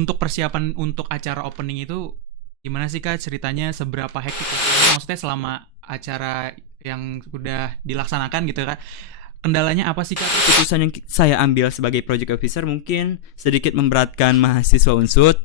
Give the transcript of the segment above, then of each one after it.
untuk persiapan untuk acara opening itu gimana sih Kak ceritanya, seberapa hektik? Maksudnya selama acara yang udah dilaksanakan gitu Kak, kendalanya apa sih Kak? Keputusan yang saya ambil sebagai project officer mungkin sedikit memberatkan mahasiswa Unsud.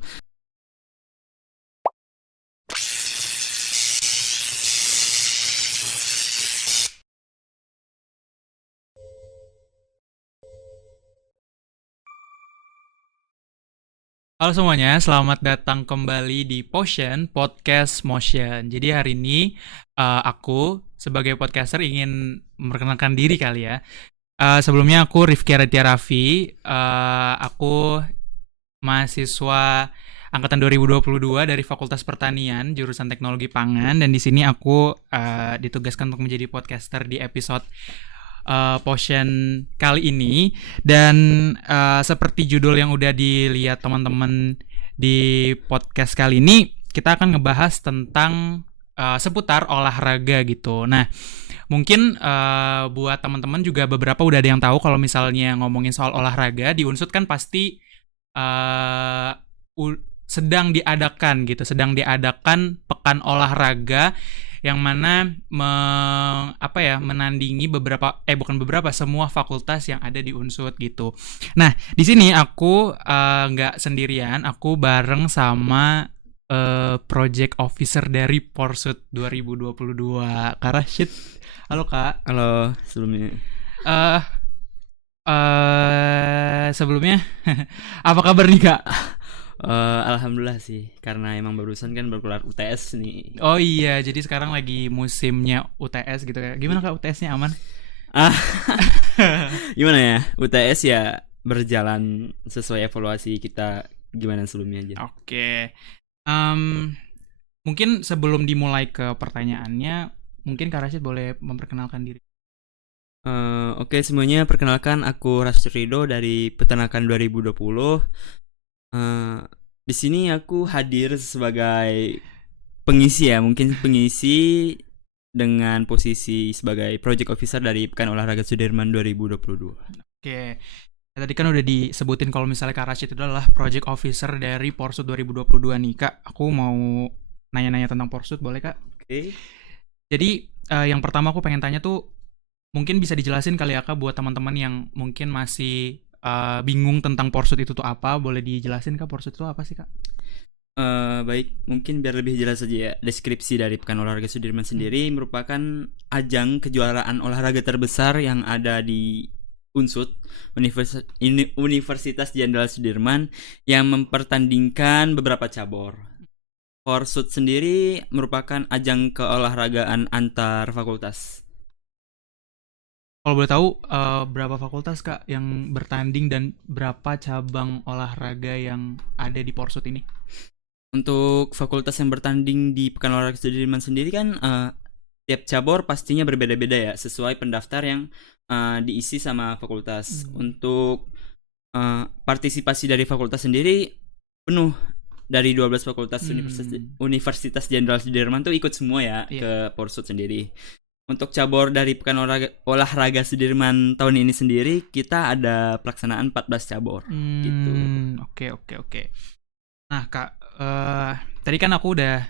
Halo semuanya, selamat datang kembali di Potion Podcast Motion. Jadi hari ini aku sebagai podcaster ingin memperkenalkan diri kali ya. Sebelumnya aku Rifki Raditya Raffi, aku mahasiswa angkatan 2022 dari Fakultas Pertanian, jurusan Teknologi Pangan, dan di sini aku ditugaskan untuk menjadi podcaster di episode Potion kali ini. Dan seperti judul yang udah dilihat teman-teman di podcast kali ini, kita akan ngebahas tentang seputar olahraga gitu. Nah, mungkin buat teman-teman juga beberapa udah ada yang tahu kalau misalnya ngomongin soal olahraga di Unsud kan pasti uh, sedang diadakan pekan olahraga yang mana menandingi semua fakultas yang ada di Unsud gitu. Nah, di sini aku nggak sendirian, aku bareng sama project officer dari Porsut 2022, Kak Rashid. Halo Kak. Halo sebelumnya. Eh Sebelumnya apa kabar nih Kak? Alhamdulillah sih, karena emang barusan kan berkelar UTS nih. Oh iya, jadi sekarang lagi musimnya UTS gitu ya. Gimana Kak, UTS-nya aman? Ah, gimana ya? UTS ya berjalan sesuai evaluasi kita gimana sebelumnya aja. Oke. Em, Mungkin sebelum dimulai ke pertanyaannya, mungkin Kak Rashid boleh memperkenalkan diri. Oke semuanya, perkenalkan aku Rashid Ridho dari Peternakan 2020. Di sini aku hadir sebagai pengisi ya, mungkin pengisi dengan posisi sebagai project officer dari Pekan Olahraga Sudirman 2022. Oke. Nah, tadi kan udah disebutin kalau misalnya Kak Rashid itu adalah project officer dari Porsut 2022 nih Kak. Aku mau nanya-nanya tentang Porsut, boleh Kak? Oke. Jadi yang pertama aku pengen tanya tuh, mungkin bisa dijelasin kali ya Kak buat teman-teman yang mungkin masih bingung tentang Porsut itu tuh apa. Boleh dijelasin Kak, Porsut itu apa sih Kak? Baik, mungkin biar lebih jelas saja ya, deskripsi dari Pekan Olahraga Sudirman sendiri merupakan ajang kejuaraan olahraga terbesar yang ada di Unsud, Universitas Jenderal Sudirman, yang mempertandingkan beberapa cabur. Porsut sendiri merupakan ajang keolahragaan antar fakultas. Kalau boleh tahu berapa fakultas Kak yang bertanding dan berapa cabang olahraga yang ada di Porsut ini? Untuk fakultas yang bertanding di Pekan Olahraga Sudirman sendiri kan tiap cabur pastinya berbeda-beda ya, sesuai pendaftar yang diisi sama fakultas. Untuk partisipasi dari fakultas sendiri penuh, dari 12 fakultas Universitas Jenderal Sudirman tuh ikut semua ya ke Porsut sendiri. Untuk cabur dari Pekan Olahraga Sudirman tahun ini sendiri, kita ada pelaksanaan 14 cabur gitu. Oke. Nah Kak, tadi kan aku udah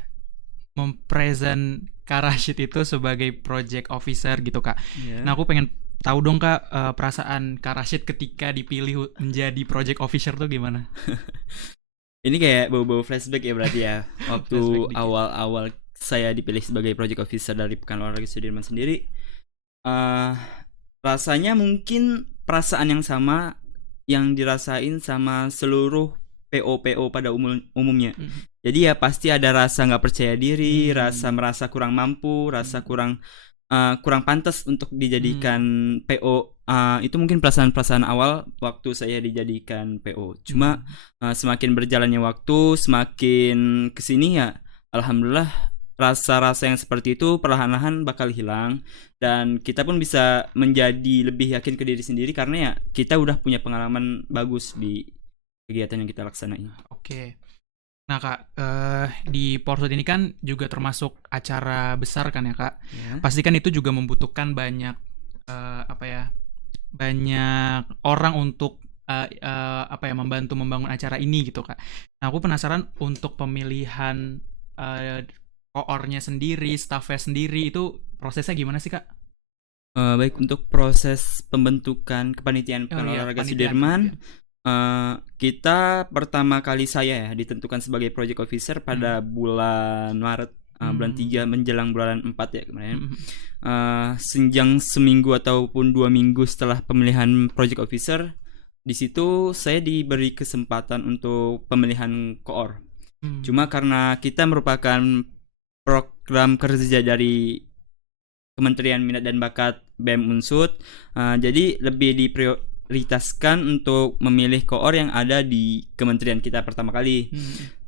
mempresent Kak Rashid itu sebagai project officer gitu Kak. Nah aku pengen tahu dong Kak, perasaan Kak Rashid ketika dipilih menjadi project officer tuh gimana? Ini kayak bau-bau flashback ya berarti ya. Waktu awal-awal saya dipilih sebagai project officer dari Pekan Olahraga Sudirman sendiri, rasanya mungkin perasaan yang sama yang dirasain sama seluruh PO pada umumnya. Jadi ya pasti ada rasa nggak percaya diri, rasa merasa kurang mampu, rasa kurang pantas untuk dijadikan PO. Itu mungkin perasaan awal waktu saya dijadikan PO. Cuma semakin berjalannya waktu, semakin kesini ya alhamdulillah rasa-rasa yang seperti itu perlahan-lahan bakal hilang, dan kita pun bisa menjadi lebih yakin ke diri sendiri karena ya kita udah punya pengalaman bagus di kegiatan yang kita laksanain. Oke. Nah Kak, di Porsut ini kan juga termasuk acara besar kan ya Kak? Pasti kan itu juga membutuhkan banyak banyak orang untuk membantu membangun acara ini gitu Kak. Nah aku penasaran untuk pemilihan koornya sendiri, staffnya sendiri itu prosesnya gimana sih Kak? Baik, untuk proses pembentukan kepanitiaan Pekan Olahraga Sudirman, kita pertama kali saya ditentukan sebagai project officer pada bulan Maret, bulan 3 menjelang bulan 4 ya kemarin. Senjang seminggu ataupun 2 minggu setelah pemilihan project officer, di situ saya diberi kesempatan untuk pemilihan koor. Cuma karena kita merupakan program kerja dari Kementerian Minat dan Bakat BEM Unsud, jadi lebih diprioritaskan untuk memilih koor yang ada di kementerian kita pertama kali.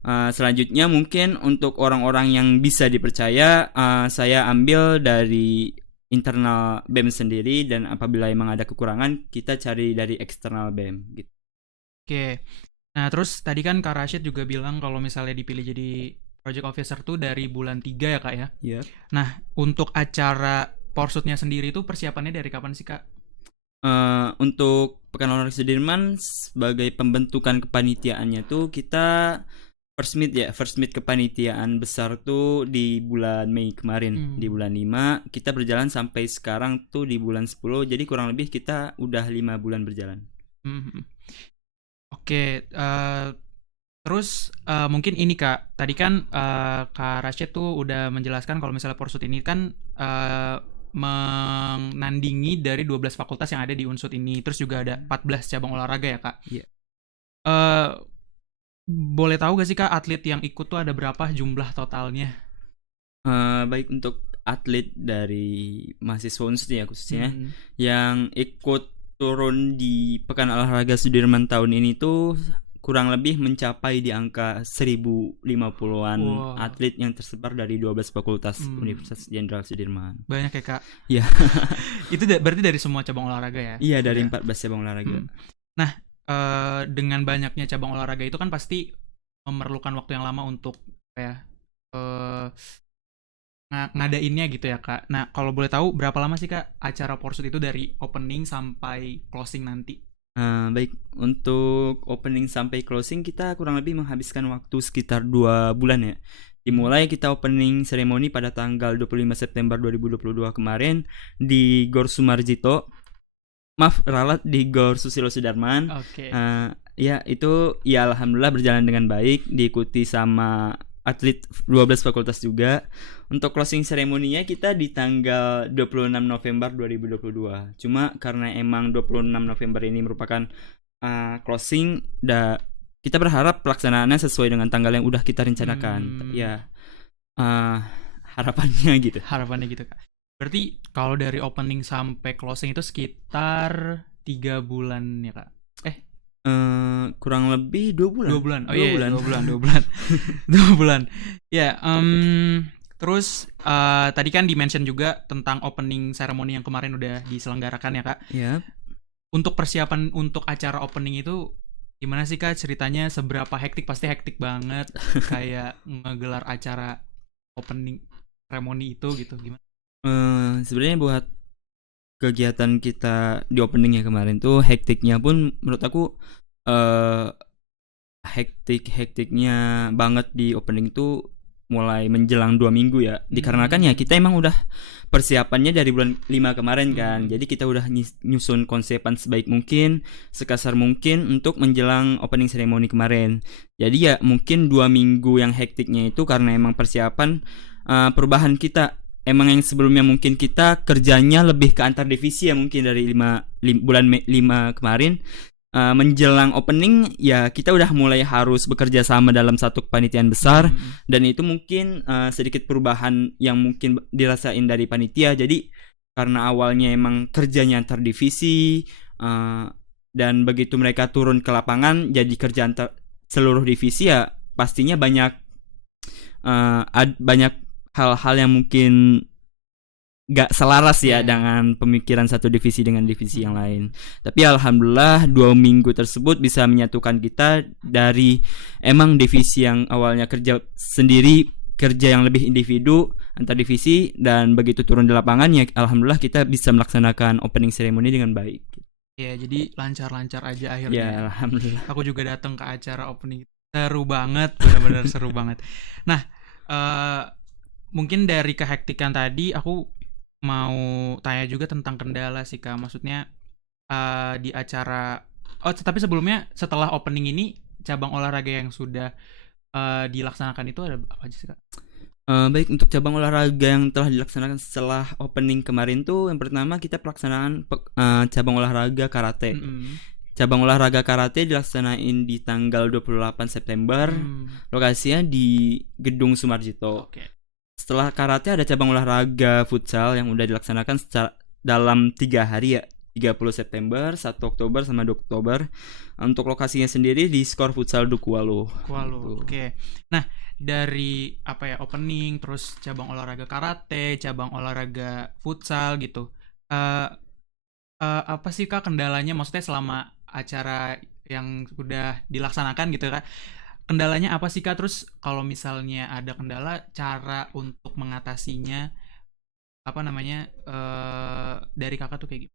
Selanjutnya mungkin untuk orang-orang yang bisa dipercaya, saya ambil dari internal BEM sendiri, dan apabila emang ada kekurangan kita cari dari eksternal BEM gitu. Oke. Nah terus tadi kan Kak Rashid juga bilang kalau misalnya dipilih jadi project officer tuh dari bulan 3 ya Kak ya? Iya. Nah untuk acara Porsutnya sendiri itu persiapannya dari kapan sih Kak? Untuk Pekan Olahraga Sudirman sebagai pembentukan kepanitiaannya tuh kita first meet kepanitiaan besar tuh di bulan Mei kemarin. Di bulan 5 kita berjalan sampai sekarang tuh di bulan 10, jadi kurang lebih kita udah 5 bulan berjalan. Oke, terus mungkin ini Kak, tadi kan Kak Rashid tuh udah menjelaskan kalau misalnya Porsut ini kan menandingi dari 12 fakultas yang ada di Unsud ini, terus juga ada 14 cabang olahraga ya Kak. Iya. Boleh tahu gak sih Kak atlet yang ikut tuh ada berapa jumlah totalnya? Baik, untuk atlet dari mahasiswa Unsud ya khususnya yang ikut turun di Pekan Olahraga Sudirman tahun ini tuh kurang lebih mencapai di angka 1050-an atlet yang tersebar dari 12 fakultas Universitas Jenderal Sudirman. Banyak ya Kak? Iya. Itu berarti dari semua cabang olahraga ya? Iya, dari 14 cabang olahraga. Nah, dengan banyaknya cabang olahraga itu kan pasti memerlukan waktu yang lama untuk ngadainnya gitu ya Kak. Nah kalau boleh tahu berapa lama sih Kak acara Porsut itu dari opening sampai closing nanti? Baik, untuk opening sampai closing kita kurang lebih menghabiskan waktu sekitar 2 bulan ya. Dimulai kita opening ceremony pada tanggal 25 September 2022 kemarin di Gor Sumarjito. Di Gor Susilo Sudarman. Ya itu ya alhamdulillah berjalan dengan baik, diikuti sama atlet 12 fakultas juga. Untuk closing ceremony-nya kita di tanggal 26 November 2022. Cuma karena emang 26 November ini merupakan closing, kita berharap pelaksanaannya sesuai dengan tanggal yang udah kita rencanakan. Ya harapannya gitu. Harapannya gitu Kak. Berarti kalau dari opening sampai closing itu sekitar 3 bulan ya Kak? Kurang lebih 2 bulan. 2 bulan. Oh iya, 2 bulan. 2 bulan. Ya, terus tadi kan di-mention juga tentang opening ceremony yang kemarin udah diselenggarakan ya Kak? Iya. Untuk persiapan untuk acara opening itu gimana sih Kak ceritanya? Seberapa hektik? Pasti hektik banget kayak ngegelar acara opening ceremony itu gitu, gimana? Sebenarnya buat kegiatan kita di openingnya kemarin tuh hektiknya pun menurut aku hektiknya banget di opening tuh mulai menjelang 2 minggu ya. Dikarenakan ya kita emang udah persiapannya dari bulan 5 kemarin kan. Jadi kita udah nyusun konsepan sebaik mungkin, sekasar mungkin untuk menjelang opening ceremony kemarin. Jadi ya mungkin 2 minggu yang hektiknya itu karena emang persiapan perubahan kita. Emang yang sebelumnya mungkin kita kerjanya lebih ke antar divisi ya, mungkin dari bulan 5 kemarin menjelang opening ya kita udah mulai harus bekerja sama dalam satu kepanitiaan besar. Dan itu mungkin sedikit perubahan yang mungkin dirasain dari panitia. Jadi karena awalnya emang kerjanya antar divisi, dan begitu mereka turun ke lapangan jadi kerja antar seluruh divisi ya pastinya banyak hal-hal yang mungkin gak selaras ya dengan pemikiran satu divisi dengan divisi yang lain. Tapi alhamdulillah 2 minggu tersebut bisa menyatukan kita dari emang divisi yang awalnya kerja sendiri, kerja yang lebih individu antar divisi, dan begitu turun di lapangan ya alhamdulillah kita bisa melaksanakan opening ceremony dengan baik. Ya, jadi lancar-lancar aja Ya, akhirnya. alhamdulillah. Aku juga datang ke acara opening. Seru banget, benar-benar seru banget. Nah, eh mungkin dari kehektikan tadi aku mau tanya juga tentang kendala sih Kak. Maksudnya di acara tapi sebelumnya setelah opening ini cabang olahraga yang sudah dilaksanakan itu ada apa aja sih Kak? Baik, untuk cabang olahraga yang telah dilaksanakan setelah opening kemarin tuh, yang pertama kita pelaksanaan cabang olahraga karate. Mm-mm. Cabang olahraga karate dilaksanain di tanggal 28 September. Lokasinya di Gedung Sumarjito. Oke. Setelah karate ada cabang olahraga futsal yang udah dilaksanakan dalam 3 hari ya. 30 September, 1 Oktober sama 2 Oktober. Untuk lokasinya sendiri di Skor Futsal Dukualu. Kualo. Oke. Nah, dari apa ya, opening terus cabang olahraga karate, cabang olahraga futsal gitu. Eh apa sih Kak kendalanya? Maksudnya selama acara yang sudah dilaksanakan gitu Kak. Kendalanya apa sih Kak? Terus kalau misalnya ada kendala, cara untuk mengatasinya apa namanya? Dari Kakak tuh kayak gitu.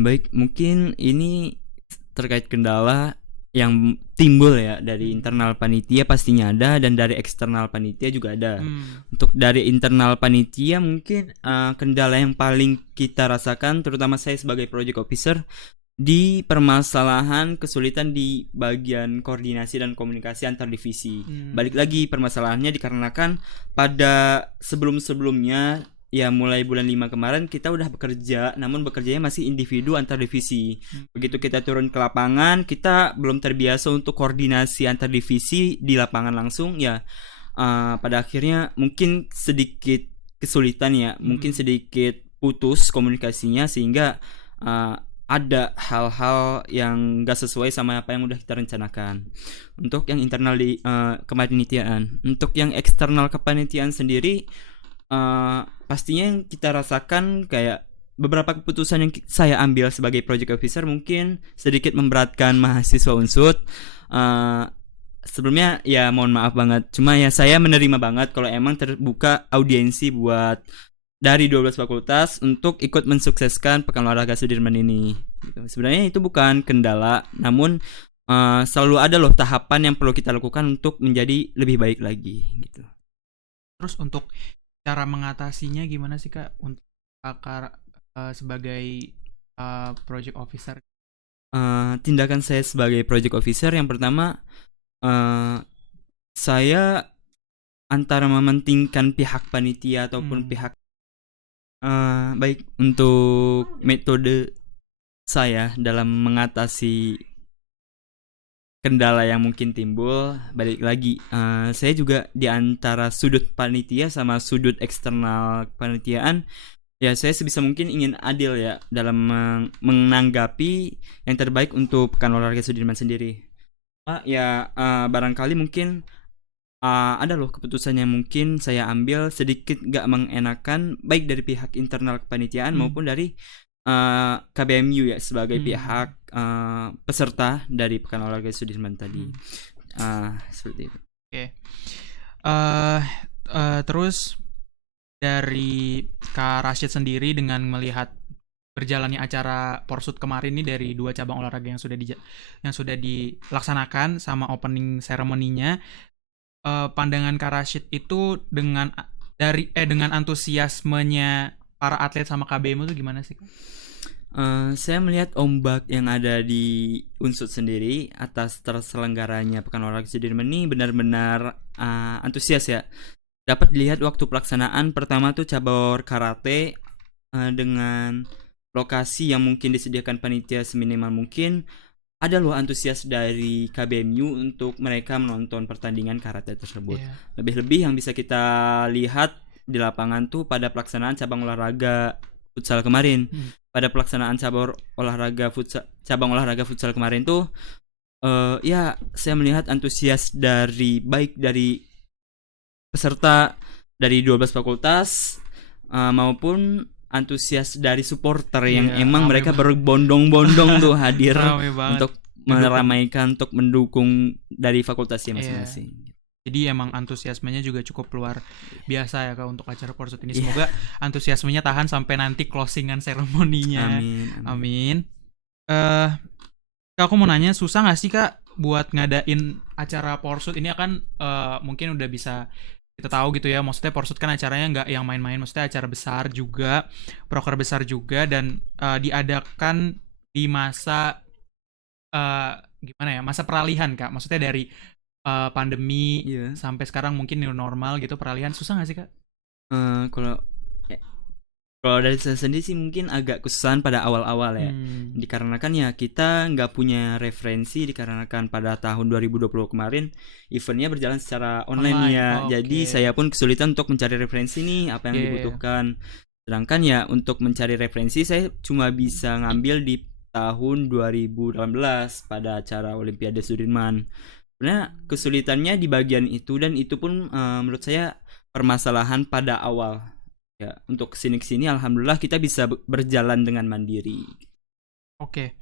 Baik, mungkin ini terkait kendala yang timbul ya dari internal panitia pastinya ada, dan dari eksternal panitia juga ada. Untuk dari internal panitia mungkin kendala yang paling kita rasakan, terutama saya sebagai project officer, di permasalahan kesulitan di bagian koordinasi dan komunikasi antar divisi. Balik lagi, permasalahannya dikarenakan pada sebelum-sebelumnya ya, mulai bulan 5 kemarin kita udah bekerja, namun bekerjanya masih individu antar divisi. Begitu kita turun ke lapangan, kita belum terbiasa untuk koordinasi antar divisi di lapangan langsung ya. Pada akhirnya mungkin sedikit kesulitan ya, mungkin sedikit putus komunikasinya, sehingga ada hal-hal yang gak sesuai sama apa yang udah kita rencanakan. Untuk yang internal di kepanitiaan. Untuk yang eksternal kepanitiaan sendiri, pastinya yang kita rasakan kayak beberapa keputusan yang saya ambil sebagai project officer mungkin sedikit memberatkan mahasiswa unsut. Sebelumnya ya mohon maaf banget, cuma ya saya menerima banget kalau emang terbuka audiensi buat dari 12 fakultas untuk ikut mensukseskan Pekan Olahraga Sudirman ini. Sebenarnya itu bukan kendala, namun selalu ada loh tahapan yang perlu kita lakukan untuk menjadi lebih baik lagi gitu. Terus untuk cara mengatasinya gimana sih Kak untuk Kakak sebagai project officer? Tindakan saya sebagai project officer yang pertama, saya antara mementingkan pihak panitia ataupun pihak baik, untuk metode saya dalam mengatasi kendala yang mungkin timbul, balik lagi, saya juga di antara sudut panitia sama sudut eksternal panitiaan ya, saya sebisa mungkin ingin adil ya dalam menanggapi yang terbaik untuk Pekan Olahraga Sudirman sendiri. Barangkali mungkin ada loh keputusan yang mungkin saya ambil sedikit gak mengenakan, baik dari pihak internal kepanitiaan maupun dari KBMU ya, sebagai pihak peserta dari Pekan Olahraga Sudirman tadi. Seperti itu. Oke. Terus dari Kak Rashid sendiri dengan melihat berjalannya acara Porsut kemarin ini, dari 2 cabang olahraga yang sudah dilaksanakan sama opening ceremony-nya, pandangan Kak Rashid itu dengan antusiasmenya para atlet sama KBM itu gimana sih? Saya melihat ombak yang ada di Unsut sendiri atas terselenggaranya Pekan Olahraga Sudirman ini benar-benar antusias ya. Dapat dilihat waktu pelaksanaan pertama tuh cabur karate dengan lokasi yang mungkin disediakan panitia seminimal mungkin. Ada loh antusias dari KBMU untuk mereka menonton pertandingan karate tersebut. Lebih-lebih yang bisa kita lihat di lapangan tuh pada pelaksanaan cabang olahraga futsal kemarin. Pada pelaksanaan cabang olahraga futsal kemarin tuh ya, saya melihat antusias dari baik dari peserta dari 12 fakultas maupun antusias dari supporter yang emang mereka berbondong-bondong tuh hadir untuk meramaikan, untuk mendukung dari fakultasnya masing-masing. Jadi emang antusiasmenya juga cukup luar biasa ya Kak untuk acara Porsut ini. Iya. Semoga antusiasmenya tahan sampai nanti closingan seremoninya. Amin. Amin. Eh, Kak, aku mau nanya, susah nggak sih Kak buat ngadain acara Porsut ini? Kan mungkin udah bisa kita tahu gitu ya, maksudnya Porsut kan acaranya nggak yang main-main, maksudnya acara besar juga, proker besar juga, dan diadakan di masa gimana ya, masa peralihan Kak, maksudnya dari pandemi Iya. sampai sekarang mungkin new normal gitu, peralihan. Susah nggak sih Kak? Kalau kalau dari saya sendiri sih mungkin agak kesusahan pada awal-awal ya. Dikarenakan ya kita nggak punya referensi, dikarenakan pada tahun 2020 kemarin eventnya berjalan secara online ya. Jadi Oke. saya pun kesulitan untuk mencari referensi nih apa yang Iya. dibutuhkan. Sedangkan ya untuk mencari referensi saya cuma bisa ngambil di tahun 2018 pada acara Olimpiade Sudirman. Sebenarnya kesulitannya di bagian itu, dan itu pun menurut saya permasalahan pada awal. Ya, untuk kesini alhamdulillah kita bisa berjalan dengan mandiri. Oke.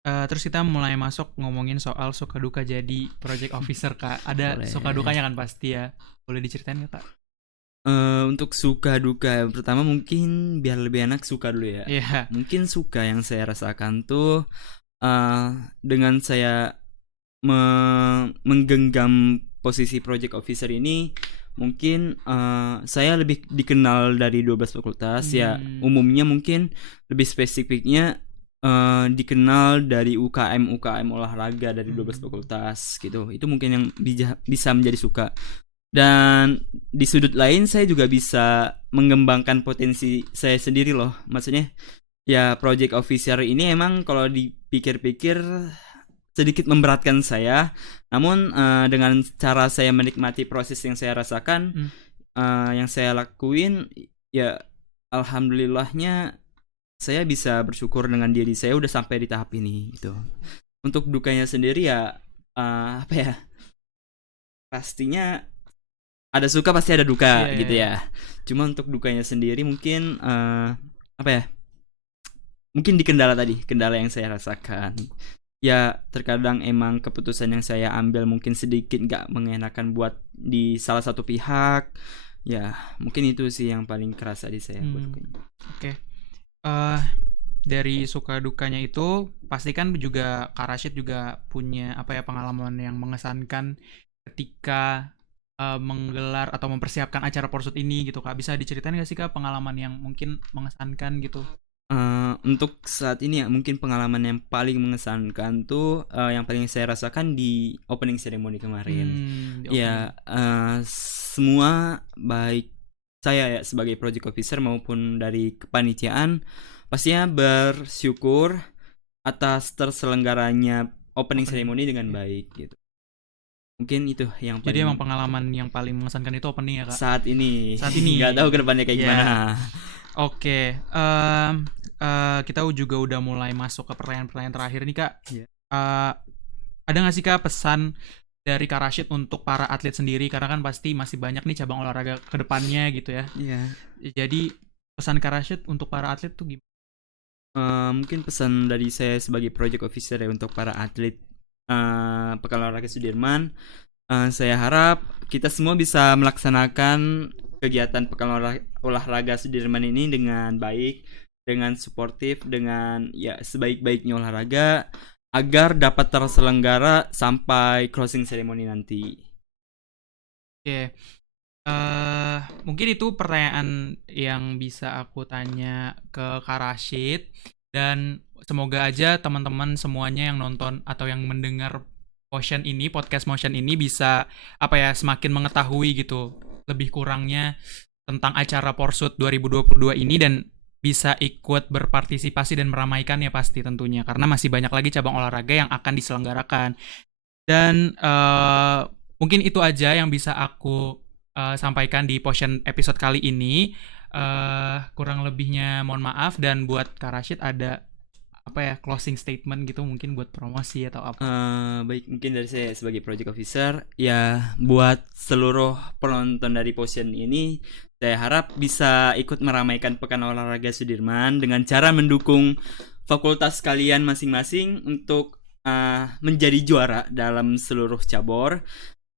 Terus kita mulai masuk ngomongin soal suka duka jadi project officer Kak. Ada Boleh. suka dukanya kan pasti ya. Boleh diceritain nggak Kak? Untuk suka duka pertama mungkin biar lebih enak suka dulu ya. Iya. Mungkin suka yang saya rasakan tuh dengan saya menggenggam posisi project officer ini, mungkin saya lebih dikenal dari 12 fakultas ya. Umumnya mungkin lebih spesifiknya dikenal dari UKM olahraga dari 12 fakultas gitu. Itu mungkin yang bisa menjadi suka. Dan di sudut lain saya juga bisa mengembangkan potensi saya sendiri loh. Maksudnya ya project officer ini emang kalau dipikir-pikir sedikit memberatkan saya, namun dengan cara saya menikmati proses yang saya rasakan, yang saya lakuin, ya alhamdulillahnya saya bisa bersyukur dengan diri saya udah sampai di tahap ini gitu. Untuk dukanya sendiri ya apa ya, pastinya ada suka pasti ada duka gitu ya. Cuma untuk dukanya sendiri mungkin apa ya, mungkin di kendala yang saya rasakan. Ya terkadang emang keputusan yang saya ambil mungkin sedikit gak mengenakan buat di salah satu pihak. Ya mungkin itu sih yang paling kerasa di saya. Oke. Dari suka dukanya itu pasti kan juga Kak Rashid juga punya apa ya, pengalaman yang mengesankan ketika menggelar atau mempersiapkan acara Porsut ini gitu Kak. Bisa diceritain gak sih Kak pengalaman yang mungkin mengesankan gitu? Untuk saat ini ya mungkin pengalaman yang paling mengesankan tuh yang paling saya rasakan di opening ceremony kemarin. Ya semua baik saya ya sebagai project officer maupun dari kepanitiaan pastinya bersyukur atas terselenggaranya opening ceremony dengan baik gitu. Mungkin itu yang paling. Jadi emang pengalaman yang paling mengesankan itu opening ya Kak? Saat ini. Saat ini. Nggak tahu kedepannya kayak gimana. Oke. Kita juga udah mulai masuk ke pertanyaan-pertanyaan terakhir nih Kak. Ada nggak sih Kak pesan dari Kak Rashid untuk para atlet sendiri, karena kan pasti masih banyak nih cabang olahraga ke depannya gitu ya. Iya. Jadi pesan Kak Rashid untuk para atlet tuh gimana? Mungkin pesan dari saya sebagai project officer ya untuk para atlet Pekan Olahraga Sudirman, saya harap kita semua bisa melaksanakan kegiatan Pekan Olahraga Sudirman ini dengan baik, dengan suportif, dengan ya sebaik-baiknya olahraga agar dapat terselenggara sampai closing ceremony nanti. Oke. Mungkin itu pertanyaan yang bisa aku tanya ke Kak Rashid, dan semoga aja teman-teman semuanya yang nonton atau yang mendengar podcast Motion ini bisa apa ya, semakin mengetahui gitu lebih kurangnya tentang acara Porsut 2022 ini, dan bisa ikut berpartisipasi dan meramaikan ya pasti tentunya, karena masih banyak lagi cabang olahraga yang akan diselenggarakan. Dan mungkin itu aja yang bisa aku sampaikan di Potion episode kali ini. Kurang lebihnya mohon maaf, dan buat Kak Rashid ada apa ya, closing statement gitu mungkin buat promosi atau apa? Baik, mungkin dari saya sebagai project officer ya, buat seluruh penonton dari Potion ini saya harap bisa ikut meramaikan Pekan Olahraga Sudirman dengan cara mendukung fakultas kalian masing-masing untuk menjadi juara dalam seluruh cabur.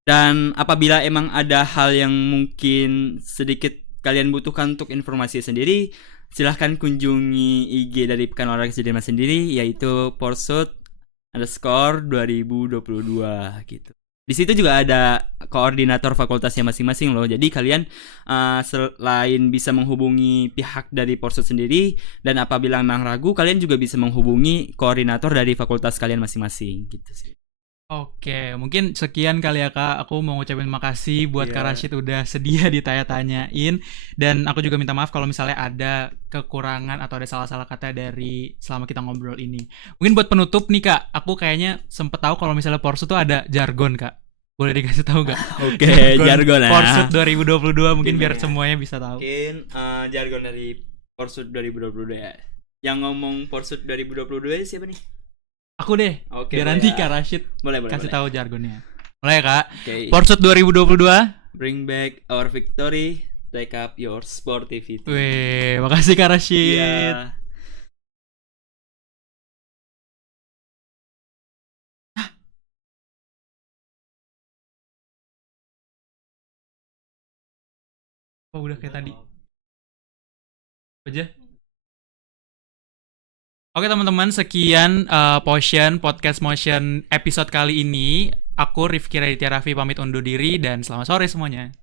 Dan apabila emang ada hal yang mungkin sedikit kalian butuhkan untuk informasi sendiri, silahkan kunjungi IG dari Pekan Olahraga Sudirman sendiri, yaitu Porsut_2022 gitu. Di situ juga ada koordinator fakultasnya masing-masing loh. Jadi kalian selain bisa menghubungi pihak dari Porsut sendiri, dan apabila memang ragu, kalian juga bisa menghubungi koordinator dari fakultas kalian masing-masing gitu sih. Oke, mungkin sekian kali ya Kak. Aku mau ngucapin makasih buat Kak Rashid udah sedia ditanya-tanyain. Dan aku juga minta maaf kalau misalnya ada kekurangan atau ada salah-salah kata dari selama kita ngobrol ini. Mungkin buat penutup nih Kak, aku kayaknya sempet tahu kalau misalnya Porsut tuh ada jargon Kak. Boleh dikasih tahu gak? Oke, jargon Porsut 2022 mungkin biar semuanya bisa tahu. Mungkin jargon dari Porsut 2022 ya. Yang ngomong Porsut 2022 siapa nih? Aku deh. Oke, biar nanti Kak Rashid kasih tahu jargonnya. Mulai ya Kak. Okay. Porsut 2022. Bring back our victory. Take up your sportivity. Wih, makasih Kak Rashid. Yeah. Oh, udah kayak tadi. Aja. Oke teman-teman, sekian Potion Podcast Motion episode kali ini. Aku Rifki Raditya Raffi pamit undur diri dan selamat sore semuanya.